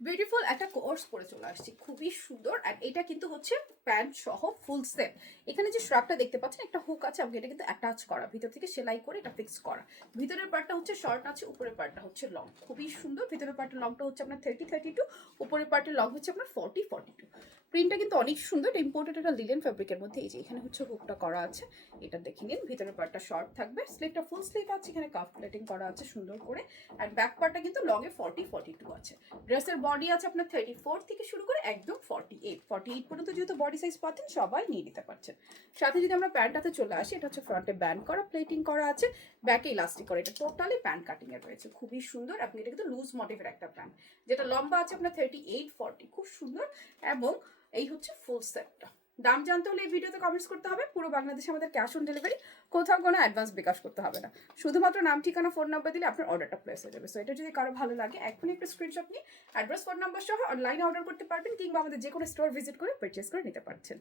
Beautiful একটা course পরে চলে আসছি, খুবই সুন্দর। আর এটা কিন্তু হচ্ছে প্যান্ট সহ ফুল সেট। এখানে যে স্ট্রাপটা দেখতে পাচ্ছেন, একটা হুক আছে, এবং এটা কিন্তু অ্যাটাচ করা, ভিতর থেকে সেলাই করে এটা ফিক্স করা। ভিতরের পার্টটা হচ্ছে শর্ট আছে, উপরের পার্টটা হচ্ছে লং, খুবই সুন্দর। ভিতরের পার্টের লংটা হচ্ছে আপনার 30-32, উপরের পার্টের লং হচ্ছে আপনার 40-42। প্রিন্টটা কিন্তু অনেক সুন্দর, ইম্পোর্টেড একটা লিলেন ফ্যাব্রিকের মধ্যে। এই যে এখানে হচ্ছে হুকটা করা আছে, এটা দেখে নিন। ভিতরের পার্টটা শর্ট থাকবে, স্লিভটা ফুল স্লিভ আছে, এখানে কাফ প্লেটিং করা আছে সুন্দর করে। আর ব্যাক পার্টটা কিন্তু লংয়ে 40-42 আছে। ড্রেসের বডি আছে আপনার 34 থেকে শুরু করে একদম 48 পর্যন্ত, যেহেতু বডি সাইজ পাচ্ছেন সবাই নিয়ে নিতে পারছেন। সাথে যদি আমরা প্যান্টটাতে চলে আসি, এটা হচ্ছে ফ্রন্টে ব্যান্ড করা, প্লেটিং করা আছে, ব্যাকে ইলাস্টিক করা। এটা টোটালি প্যান্ট কাটিং এর রয়েছে, খুবই সুন্দর। আপনি এটা কিন্তু লুজ মোটিভের একটা প্যান্ট, যেটা লম্বা আছে আপনার 38-40, খুব সুন্দর। এবং এই হচ্ছে ফুল সেটটা। দাম জানতে হলে এই ভিডিওতে কমেন্টস করতে হবে। পুরো বাংলাদেশে আমাদের ক্যাশ অন ডেলিভারি, কোথাও কোনো অ্যাডভান্স বিকাশ করতে হবে না। শুধুমাত্র নাম, ঠিকানা, ফোন নাম্বার দিলে আপনার অর্ডারটা প্লেস হয়ে যাবে। সো এটা যদি কারো ভালো লাগে, এখনই একটা স্ক্রিনশট নিয়ে অ্যাড্রেস, ফোন নাম্বার সহ অনলাইনে অর্ডার করতে পারবেন, কিংবা আমাদের যে কোনো স্টোর ভিজিট করে পারচেস করে নিতে পারছেন।